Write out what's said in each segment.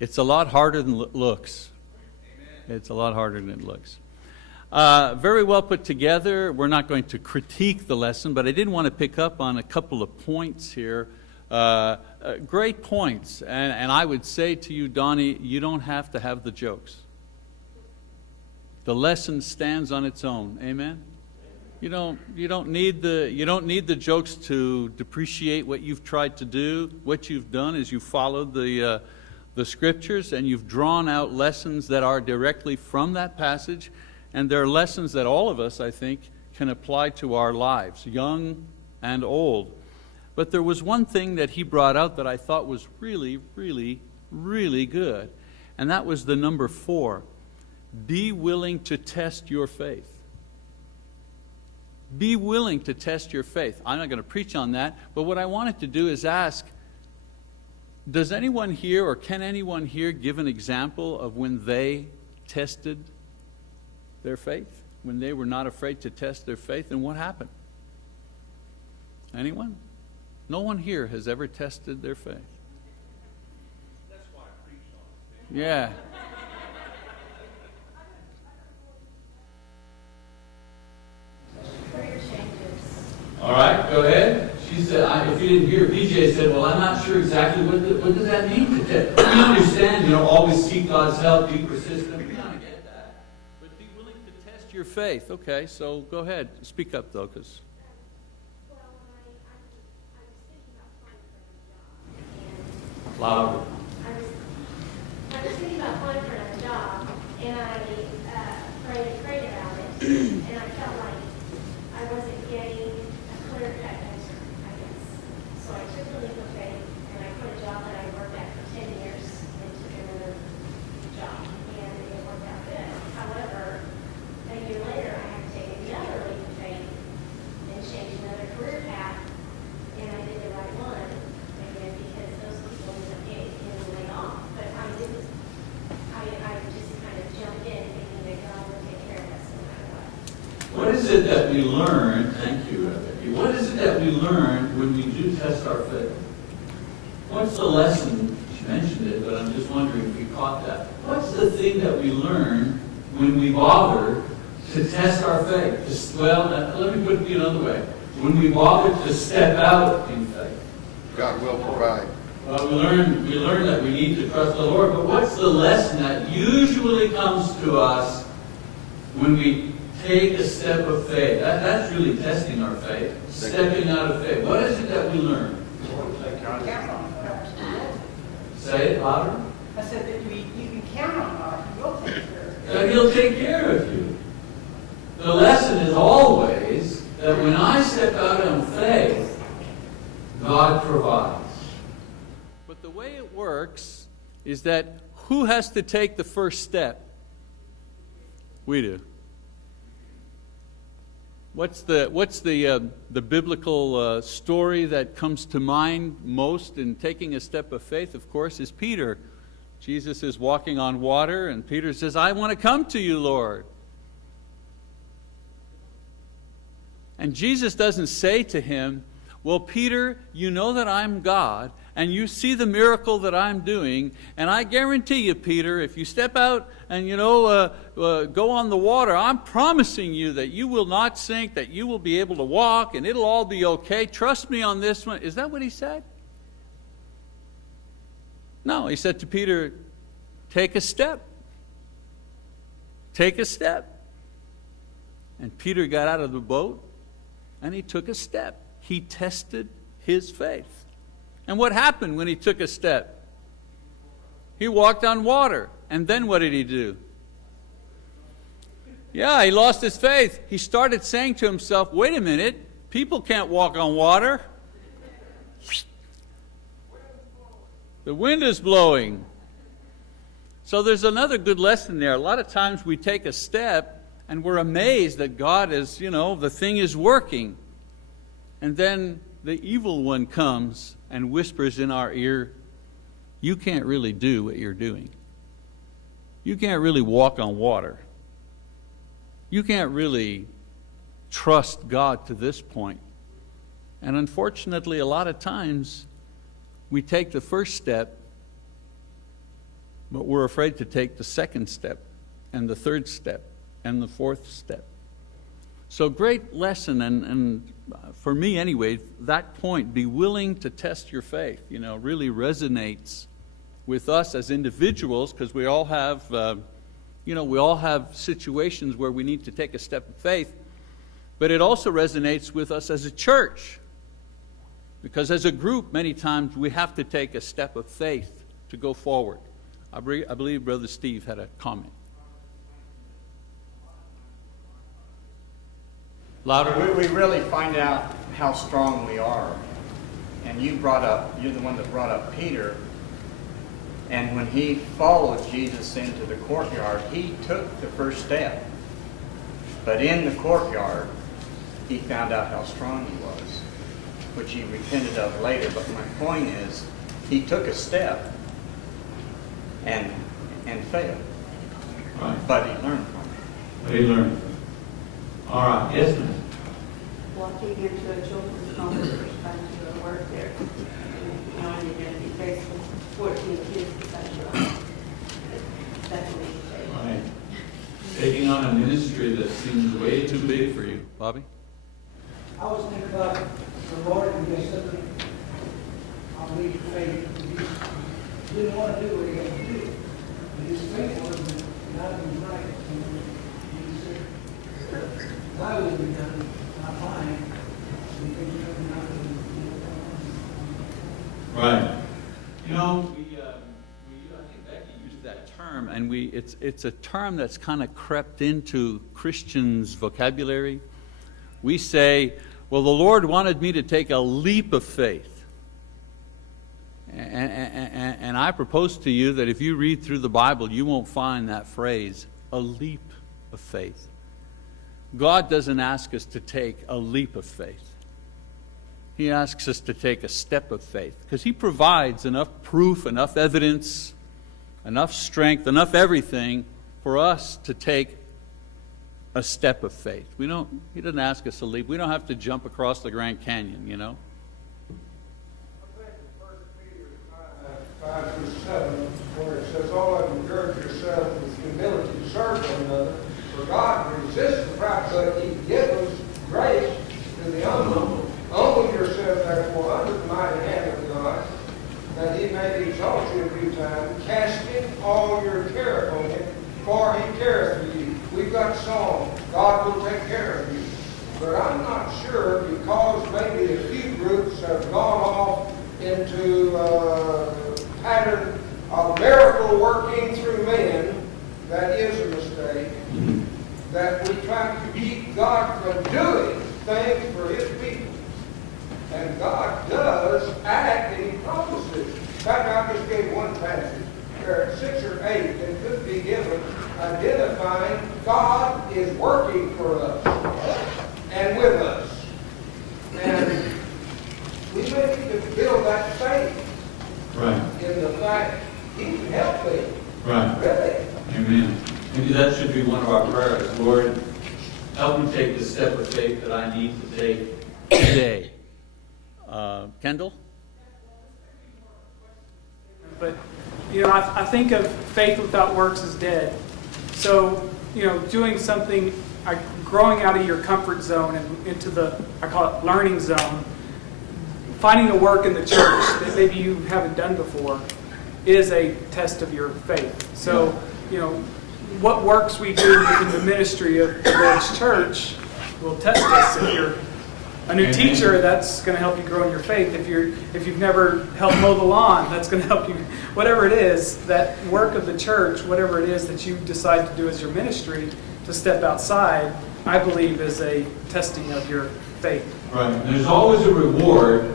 It's a lot harder than it looks. It's a lot harder than it looks. Very well put together. We're not going to critique the lesson, but I did want to pick up on a couple of points here. Great points. And I would say to you, Donnie, you don't have to have the jokes. The lesson stands on its own. Amen? You don't need the jokes to depreciate what you've tried to do. What you've done is you followed the Scriptures, and you've drawn out lessons that are directly from that passage, and they're lessons that all of us, I think, can apply to our lives, young and old. But there was one thing that he brought out that I thought was really, really, really good, and that was the number 4. Be willing to test your faith. Be willing to test your faith. I'm not going to preach on that, but what I wanted to do is ask, does anyone here, or can anyone here give an example of when they tested their faith? When they were not afraid to test their faith, and what happened? Anyone? No one here has ever tested their faith. That's why I preached on it. Yeah. Career changes. All right, go ahead. She said, if you didn't hear, BJ said, well, I'm not sure exactly what does that mean to test. We understand, always seek God's help, be persistent. We kind of get that. But be willing to test your faith. Okay, so go ahead. Speak up, though, because... Well, I was thinking about applying for a job. Louder. I was thinking about applying for another job, and I prayed about it, and I felt like I wasn't getting a clear-cut answer, I guess. So I took the leap of faith, and I quit a job that I worked at for 10 years and took another job, and it worked out good. However, a year later, I had to take another leap of faith and change another career path, and I did the right one again because those people ended up getting laid off. But I didn't. I just kind of jumped in thinking that God will take care of us no matter what. What is it that we learn, thank you, Becky, what is it that we learn when we do test our faith? What's the lesson? She mentioned it, but I'm just wondering if you caught that. What's the thing that we learn when we bother to test our faith? Let me put it another way. When we bother to step out in faith. God will provide. Well, we learn that we need to trust the Lord, but what's the lesson that usually comes to us when we take a step of faith? That's really testing our faith, stepping out of faith. What is it that we learn? Count on God. Say it louder. I said that you can count on God. He will take care of you. That He'll take care of you. The lesson is always that when I step out on faith, God provides. But the way it works is that who has to take the first step? We do. What's the biblical story that comes to mind most in taking a step of faith? Of course, is Peter. Jesus is walking on water, and Peter says, "I want to come to you, Lord." And Jesus doesn't say to him, "Well, Peter, you know that I'm God, and you see the miracle that I'm doing, and I guarantee you, Peter, if you step out and go on the water, I'm promising you that you will not sink, that you will be able to walk, and it'll all be okay. Trust me on this one." Is that what he said? No, he said to Peter, "Take a step. Take a step." And Peter got out of the boat, and he took a step. He tested his faith. And what happened when he took a step? He walked on water. And then what did he do? Yeah, he lost his faith. He started saying to himself, wait a minute, people can't walk on water. The wind is blowing. So there's another good lesson there. A lot of times we take a step and we're amazed that God is, the thing is working. And then the evil one comes and whispers in our ear, you can't really do what you're doing. You can't really walk on water. You can't really trust God to this point. And unfortunately, a lot of times, we take the first step But we're afraid to take the second step, and the third step, and the fourth step. So great lesson, and for me anyway, that point, be willing to test your faith, really resonates with us as individuals, because we all have, we all have situations where we need to take a step of faith, but it also resonates with us as a church, because as a group, many times we have to take a step of faith to go forward. I believe Brother Steve had a comment. Louder. We really find out how strong we are. And you're the one that brought up Peter. And when he followed Jesus into the courtyard, he took the first step. But in the courtyard, he found out how strong he was, which he repented of later. But my point is, he took a step and failed. Right. But he learned from it. What did he learn? All right, yes, ma'am. Walking into a children's home the first time to work there. And you're going to be faced with 14 kids, etc. Definitely. Right. Taking on a ministry that seems way too big for you. Bobby? I was thinking about the Lord and He said, I'll lead your faith. He didn't want to do what He had to do. But His faith wasn't not even right. He said, thy will be done, not mine. Because you have not Right. I think Becky used that term, and it's a term that's kind of crept into Christians' vocabulary. We say, well, the Lord wanted me to take a leap of faith. And I propose to you that if you read through the Bible, you won't find that phrase, a leap of faith. God doesn't ask us to take a leap of faith. He asks us to take a step of faith, because He provides enough proof, enough evidence, enough strength, enough everything for us to take a step of faith. He doesn't ask us to leap. We don't have to jump across the Grand Canyon, I think in 1 Peter 5:7, where it says, all of you gird yourself with humility to serve one another, for God resists the proud, but He gives grace to the humble. Humble yourself, therefore, under the mighty hand of God, that He may exalt you in due time, casting all your care upon Him, for He careth for you. We've got a song, God will take care of you. But I'm not sure, because maybe a few groups have gone off into a pattern of miracle working through men. That is a mistake. That we try to keep God from doing things for His people. And God does act, and He promises. In fact, I just gave one passage. There are 6 or 8 that could be given, identifying God is working for us and with us. And we may need to build that faith Right. in the fact He can help me. Right. Really. Amen. Maybe that should be one of our prayers. Lord, help me take the step of faith that I need to take today. Kendall? But, I think of faith without works is dead. So, doing something, growing out of your comfort zone and into the, I call it learning zone, finding a work in the church that maybe you haven't done before is a test of your faith. So, what works we do in the ministry of the Lord's church will test us. If you're a new teacher, that's going to help you grow in your faith. If you've never helped mow the lawn, that's going to help you. Whatever it is, that work of the church, whatever it is that you decide to do as your ministry, to step outside, I believe is a testing of your faith. Right. And there's always a reward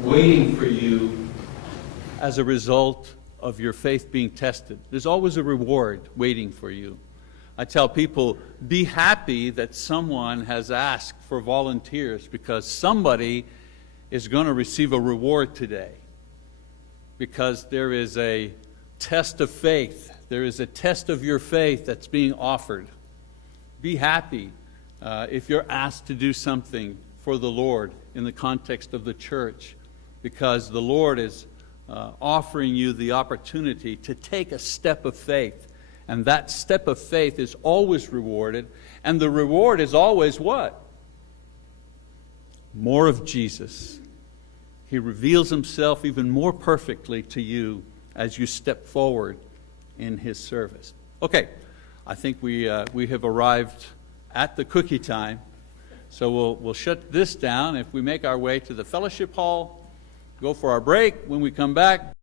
waiting for you as a result of your faith being tested. There's always a reward waiting for you. I tell people, be happy that someone has asked for volunteers, because somebody is going to receive a reward today. Because there is a test of faith. There is a test of your faith that's being offered. Be happy if you're asked to do something for the Lord in the context of the church, because the Lord is offering you the opportunity to take a step of faith. And that step of faith is always rewarded. And the reward is always what? More of Jesus. He reveals himself even more perfectly to you as you step forward in his service. Okay, I think we have arrived at the cookie time. So we'll shut this down. If we make our way to the fellowship hall, go for our break. When we come back,